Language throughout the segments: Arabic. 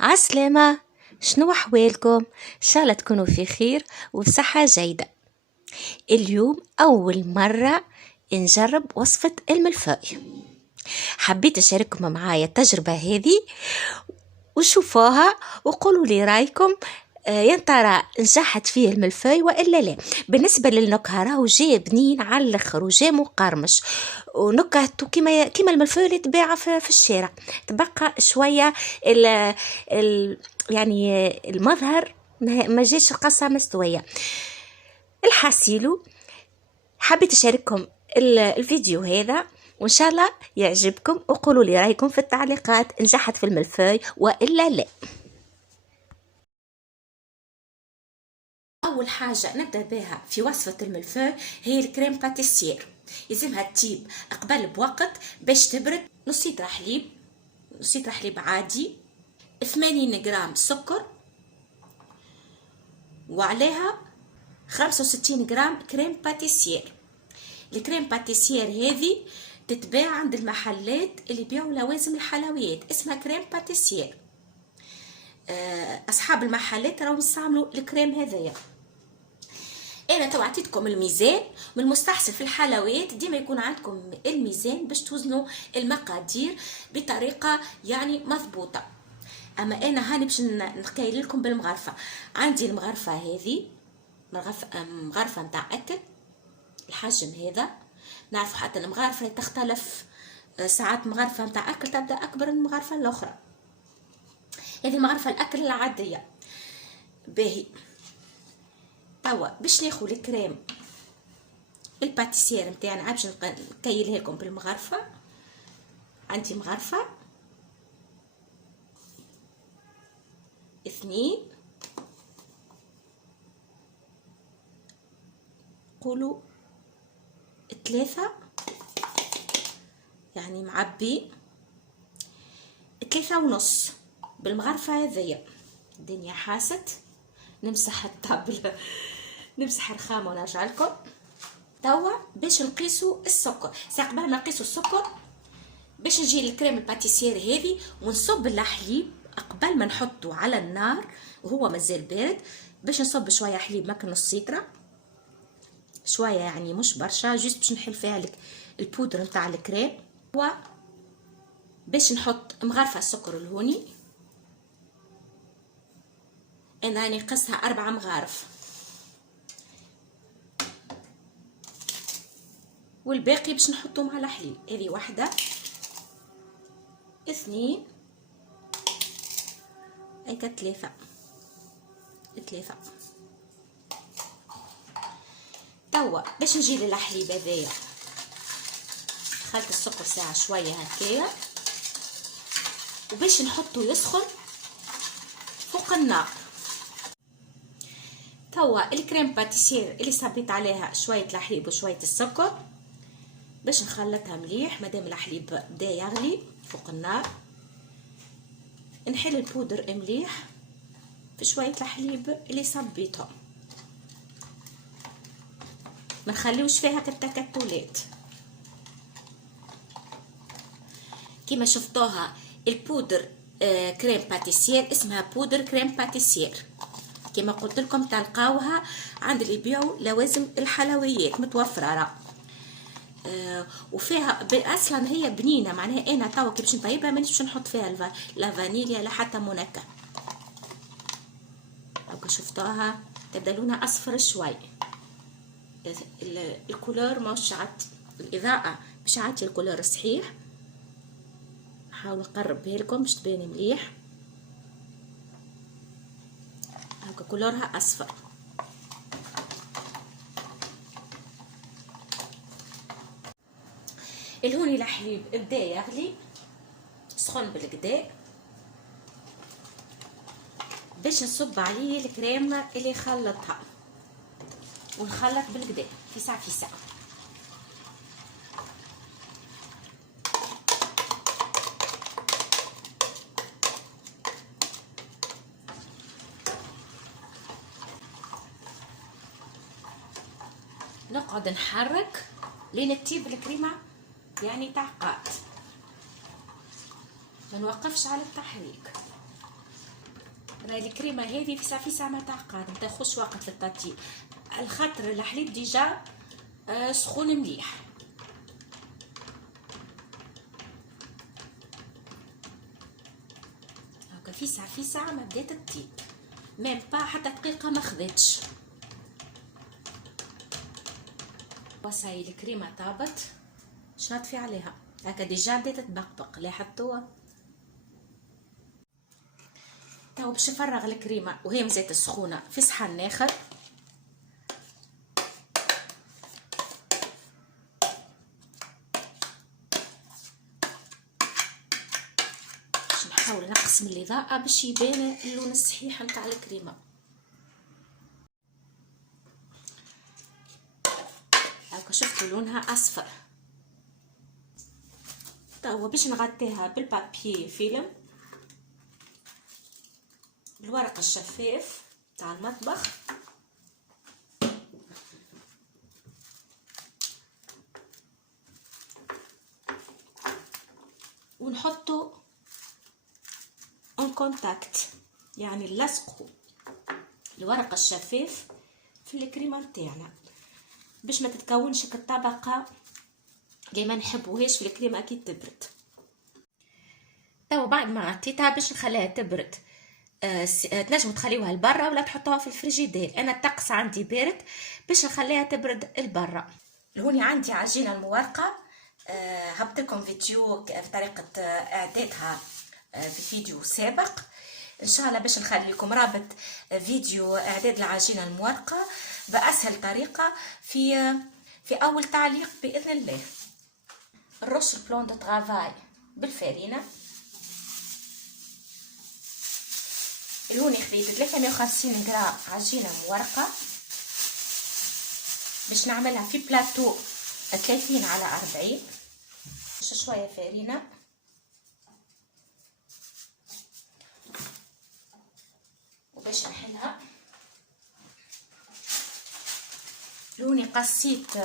عسلامة. شنو أحوالكم؟ إن شاء الله تكونوا في خير وبصحة جيدة. اليوم أول مرة نجرب وصفة الملفاي. حبيت أشارككم معايا التجربة هذه وشوفوها وقولوا لي رايكم. يا ترى نجحت فيه الملفاي وإلا لا؟ بالنسبة للنكهة راهو جاي بنين على الآخر وجاي مقرمش ونكهته كيما الملفاي اللي تباع في الشارع. تبقى شوية ال يعني المظهر ما جاش قصة مستوية. الحاسيلو حبيت أشارككم الفيديو هذا وإن شاء الله يعجبكم وقولوا لي رأيكم في التعليقات نجحت في الملفاي وإلا لا. أول حاجة نبدأ بها في وصفة الملفاي هي الكريم باتيسير. يلزمها تجيب قبل بوقت باش تبرد نص لتر حليب، نص لتر حليب عادي، 80 جرام سكر، وعليها 65 جرام كريم باتيسير. الكريم باتيسير هذه تتباع عند المحلات اللي بيعوا لوازم الحلويات، اسمها كريم باتيسير. أصحاب المحلات راهم يستعملوا الكريم هذايا. انا تو عطيتكم الميزان، من المستحسن في الحلويات ديما يكون عندكم الميزان باش توزنوا المقادير بطريقه يعني مضبوطه. اما انا هاني باش نحكي لكم بالمغرفه. عندي المغرفه هذه مغرفه نتاع اكل الحجم هذا. نعرف حتى المغرفه تختلف، ساعات مغرفه نتاع اكل تبدا اكبر من المغرفه الاخرى. هذه مغرفه الاكل العاديه. باهي توا باش ناخذ الكريم الباتيسير نتاعنا باش نكيلها لكم بالمغرفه. عندي مغرفه، 2، قولوا 3، يعني معبي 3.5 بالمغرفه هذيا. الدنيا حاست، نمسح الطابله نمسح الرخامه ونرجع لكم. توا باش نقيسوا السكر. قبل ما نقيسوا السكر باش نجي الكريم الباتيسير هذه ونصب الحليب قبل ما نحطه على النار وهو مازال بارد. باش نصب شويه حليب ماكن نص لتر، شويه يعني مش برشا، جيست باش نحل فيها لك البودر نتاع الكريم. باش نحط مغرفه السكر الهوني، انا راني قصها 4 مغارف، والباقي باش نحطهم على حليب. هذه 1، 2، هيك 3. توا باش نجي للحليب هذايا خلط السكر ساعه شويه هكايا وباش نحطه يسخن فوق النار. توا الكريم باتيسير اللي صبيت عليها شويه الحليب وشويه السكر باش نخلطها مليح. مادام الحليب بدا يغلي فوق النار نحل البودر مليح في شويه الحليب اللي صبيتهم، ما نخليوش فيها كالتكتلات. كما شفتوها البودر كريم باتيسير اسمها بودر كريم باتيسير. كما قلت لكم تلقاوها عند اللي يبيعوا لوازم الحلويات متوفره راه. وفيها اصلا هي بنينه، معناها انا توا كي باش نطيبها مانيش باش نحط فيها لا فانيليا لا حتى منكه. هاكا شفتوها تبدا لونها اصفر شوي. الكولور مش عاد الاضاءه مش عادي الكولور صحيح. نحاول نقربها لكم باش تبان مليح. هاكا كولورها اصفر. الهوني الحليب بدا يغلي سخن بالكدا باش نصب عليه الكريم اللي خلطها ونخلط بالكدا في ساعه. نقعد نحرك لين تطيب الكريمه يعني تعقد، ما نوقفش على التحريك. راهي الكريمه هذه في ساعه ما تعقد، ما تاخذش وقت في التطيب، على خاطر الحليب ديجا سخون مليح. هاكا في ساعه ما بدات تطيب، ميم با حتى دقيقه ما خذتش. وصاي الكريمه طابت، شاطفي عليها هاكا ديجا بدات تبقبق. لاحظتوها؟ تو باش نفرغ الكريمه وهي مازالت سخونه في صحن اخر. باش نحاول نقص من الاضاءه باش يبان اللون الصحيح نتاع الكريمه. هاكا شفتوا لونها اصفر. توا باش نغطيها بالبابي فيلم، بالورق الشفاف تاع المطبخ، ونحطو اون كونتاكت، يعني نلصقو الورق الشفاف في الكريمه نتاعنا باش ما تتكونش الطبقه اللي ما نحبوهاش في الكريمه كي تبرد. توا بعد ما غطيتها باش نخليها تبرد، تنجموا تخليوها لبرا ولا تحطوها في الفريجيدير. انا الطقس عندي بارد باش نخليها تبرد لبرا. هوني عندي عجينه المورقه، هبط لكم فيديو بطريقه اعدادها في فيديو سابق ان شاء الله، باش نخلي لكم رابط فيديو اعداد العجينه المورقه باسهل طريقه في اول تعليق باذن الله. نرش البلون دو طرافاي بالفارينه. هوني خديت 350 غرام عجينه مورقه باش نعملها في بلاتو 30 على 40. شويه فارينه وباش نحلها. لوني قصيت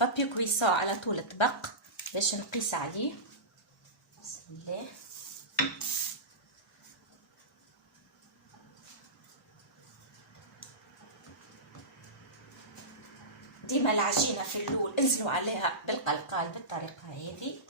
بابي كويسون على طول الطبق باش نقيس عليه. بسم الله. ديما العجينه في اللول انزلوا عليها بالقلقال بالطريقه هذه.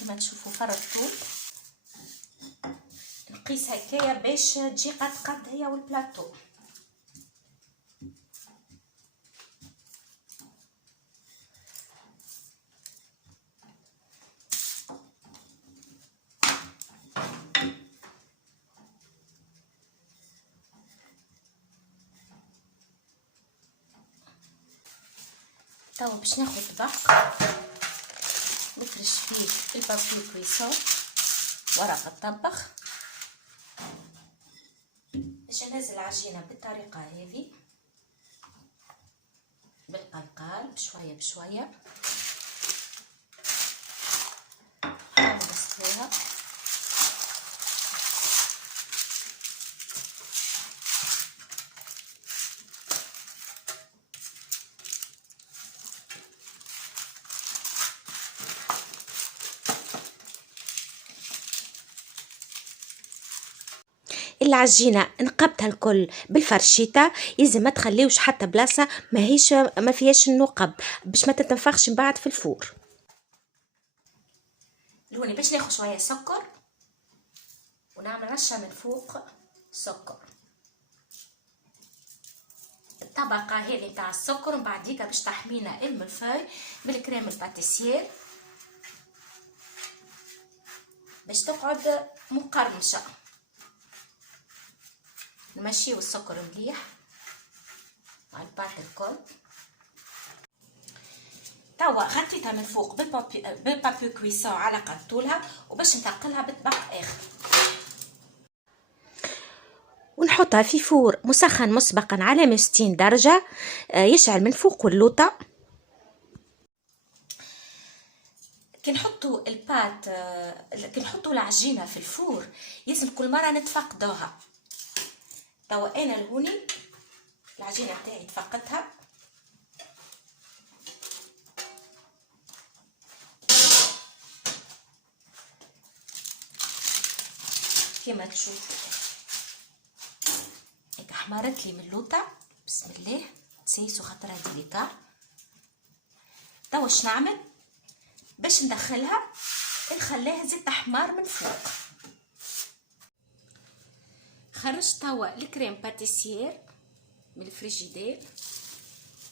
كما تشوفوا فرطتو، نقيس هكايا باش تجي قد هي والبلاطو. توا باش ناخذ طبق نفرش فيه البابي كويسون ورق الطبخ باش ننزل العجينه بالطريقه هذه بالقلقال بشويه بشويه. نحاول نسويها. العجينه نقبتها الكل بالفرشيطه، يلزم ما تخليوش حتى بلاصه ما فيهاش النقب باش ما تتنفخش من بعد في الفور. لوني باش ناخذ شويه سكر ونعمل رشه من فوق سكر. الطبقه هذه تاع السكر ومن بعديك باش تحمينا الملفاي بالكريم الباتيسير باش تقعد مقرمشه. نمشيو السكر مليح مع الباط الكل. توا غطيتها من فوق بالبابي كويسون على قد طولها وباش نثقلها بطبق اخر نحطها في فور مسخن مسبقا على 160 درجة، يشعل من فوق واللوطة. كي نحطوا البات كي نحطوا العجينة في الفور لازم كل مرة نتفقدوها. توا انا لهوني العجينة تاعي تفقدتها، كما تشوفوا هيك احمرت لي من اللوطة. بسم الله، تسيسو خاطرها ديليكا. توا واش نعمل باش ندخلها؟ نخليها زيت احمر من فوق. خرجت توا الكريم باتيسير من الفريجيدير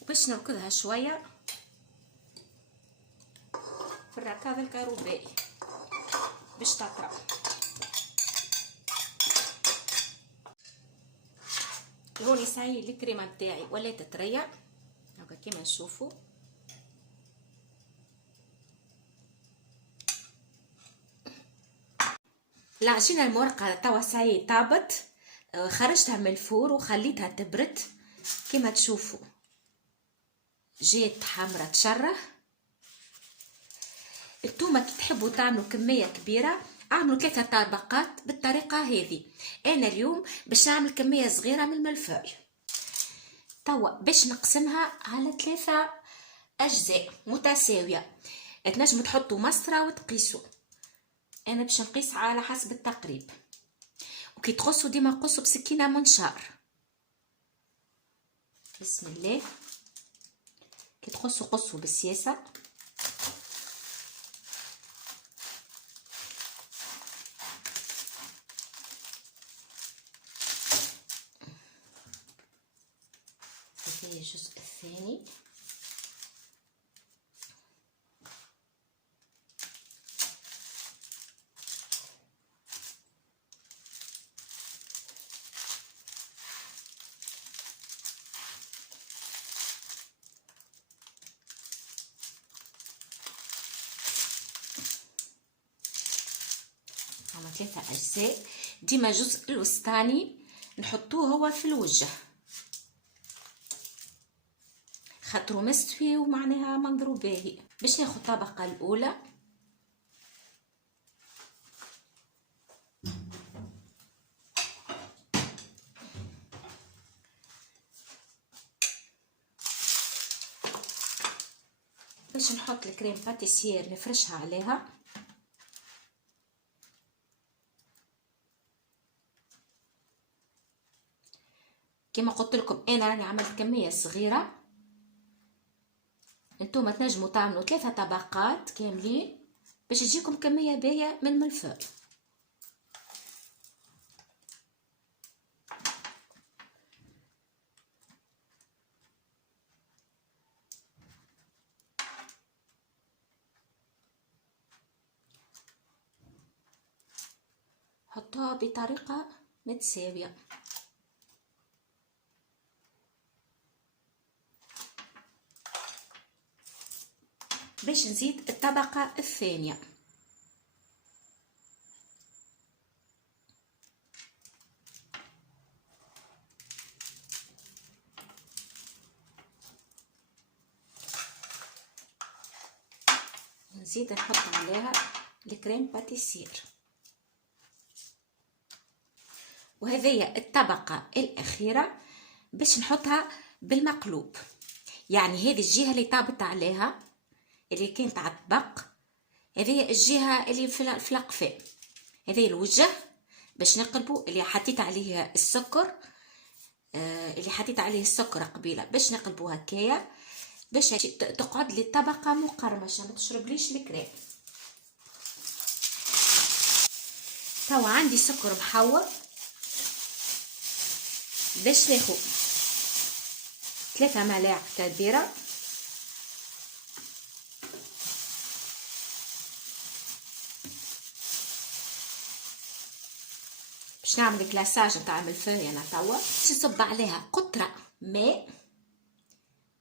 وباش نركضها شويه في الركاز الكهربائي باش تطرى. هوني صاي الكريمه نتاعي ولات تريا هكا كيما نشوفوا. العجينه المرقه توا صاي طابت، خرجتها من الفور وخليتها تبرد. كما تشوفوا جات حمرة تشره. انتوما كي تحبوا تعملوا كميه كبيره اعملوا 3 طبقات بالطريقه هذه. انا اليوم باش نعمل كميه صغيره من الملفاي. توا باش نقسمها على 3 اجزاء متساويه. تنجموا تحطوا مسطره وتقيسوا، انا باش نقيس على حسب التقريب. وكي تقصوا ديما قصوا بسكينه منشار. بسم الله، كي تقصوا قصوا بالسياسه. هذا الجزء الثاني. هما 3 أجزاء. ديما الجزء الوسطاني نحطوه هو في الوجه خاطرو مستوي ومعناها منظرو باهي. باش ناخد الطبقة الأولى. باش نحط الكريم باتيسير نفرشها عليها. كما قلت لكم انا راني عملت كميه صغيره، انتوما تنجموا تعملوا 3 طبقات كاملين باش تجيكم كميه باهيه من الملفاي. حطوها بطريقه متساويه. باش نزيد الطبقة الثانية. نزيد نحط عليها الكريم باتيسير. وهذه الطبقة الأخيرة باش نحطها بالمقلوب. يعني هذه الجهة اللي طابت عليها اللي كانت على الطبق، هذه الجهة اللي في القفا، هذه الوجه باش نقلبوا اللي حطيت عليه السكر، قبيله باش نقلبوا هكايا باش تقعد لي الطبقه مقرمشه ما تشربليش الكريم. توا عندي سكر محور باش ناخذ 3 ملاعق كبيره باش نعمل كلاساج نتاع الملفاي. انا توا باش نصب عليها قطره ماء.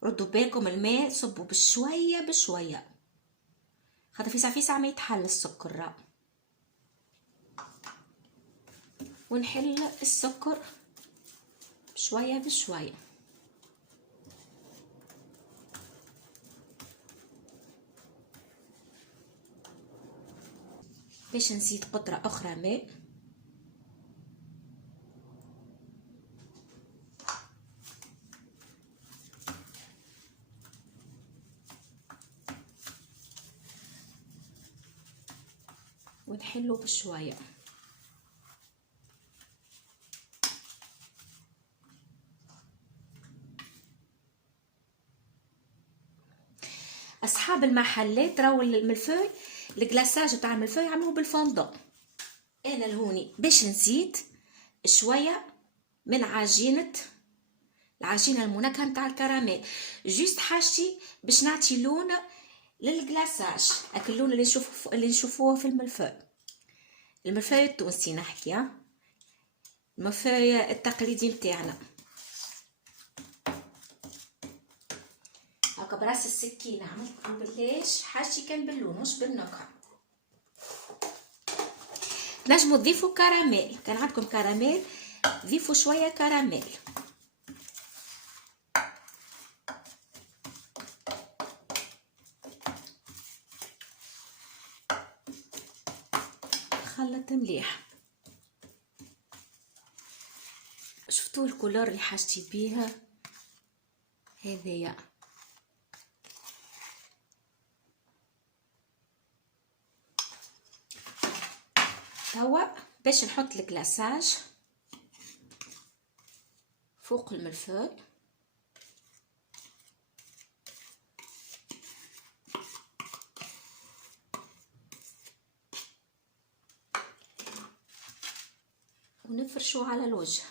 ردوا بالكم الماء صبوا بشويه بشويه خاطر في ساعه ما يتحل السكر. ونحل السكر شوية بشوية. باش نزيد قطرة أخرى ماء. ونحلو بشوية. اصحاب المحلات راهو الملفوي الكلاصاج تاع الملفوي يعملوه بالفوندون. انا لهوني باش نزيد شويه من العجينه المنكهه نتاع الكراميل، جوست حاجتي باش نعطي لون للكلاصاج، هاك اللون اللي نشوفوه في الملفوي التونسي نحكي، الملفوي التقليدي نتاعنا. هاكا براس السكينه عملتكم بلاش حاجتي كان باللون مش بالنكهه. تنجموا تضيفوا كراميل، كان عندكم كراميل ضيفوا شويه كراميل. خلط مليح. شفتوا الكولور اللي حاجتي بيها هذيا. توا باش نحط الكلاصاج فوق الملفوي. ونفرشوا على الوجه.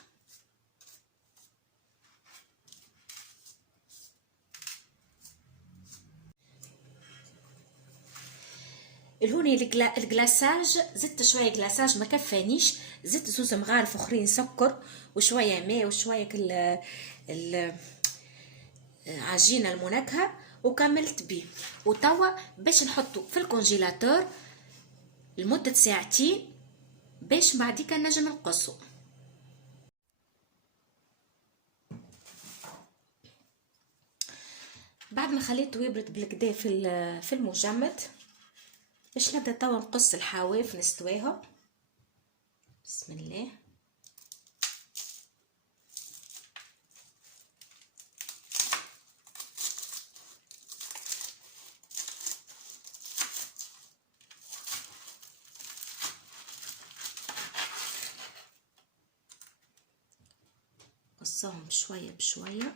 الهوني الكلاصاج زدت شويه كلاصاج ما كفانيش، زدت زوز مغارف اخرين سكر وشويه ماء وشويه العجينه المنكهه وكملت بيه. وتوا باش نحطه في الكونجيلاتور لمده ساعتين باش بعديك نجم نقصه. بعد ما خليته يبرد بالكدا في المجمد باش نبدا توا نقص الحواف نستويها. بسم الله. قصهم بشويه بشويه.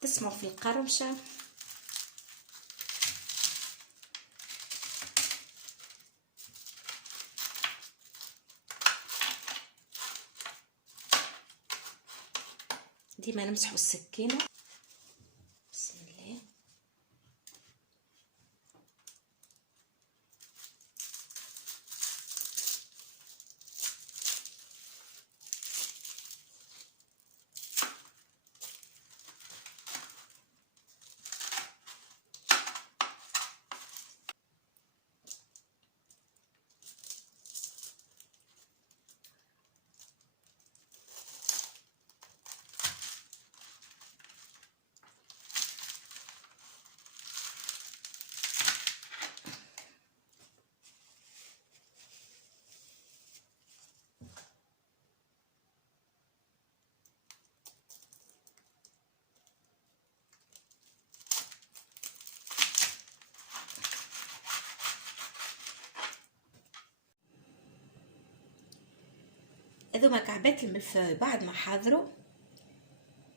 تسمعوا في القرمشه. ديما نمسحوا السكينه. بسم الله. هذوما كعبات الملفوي بعد ما حضروا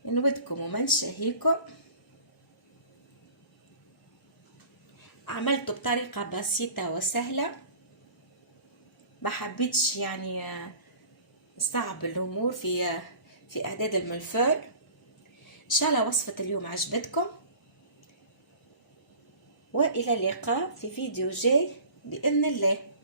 نودكم وما نشهيكم. عملته بطريقه بسيطه وسهله، ما حبيتش يعني نصعب الامور في اعداد الملفوي. ان شاء الله وصفه اليوم عجبتكم، والى اللقاء في فيديو جاي باذن الله.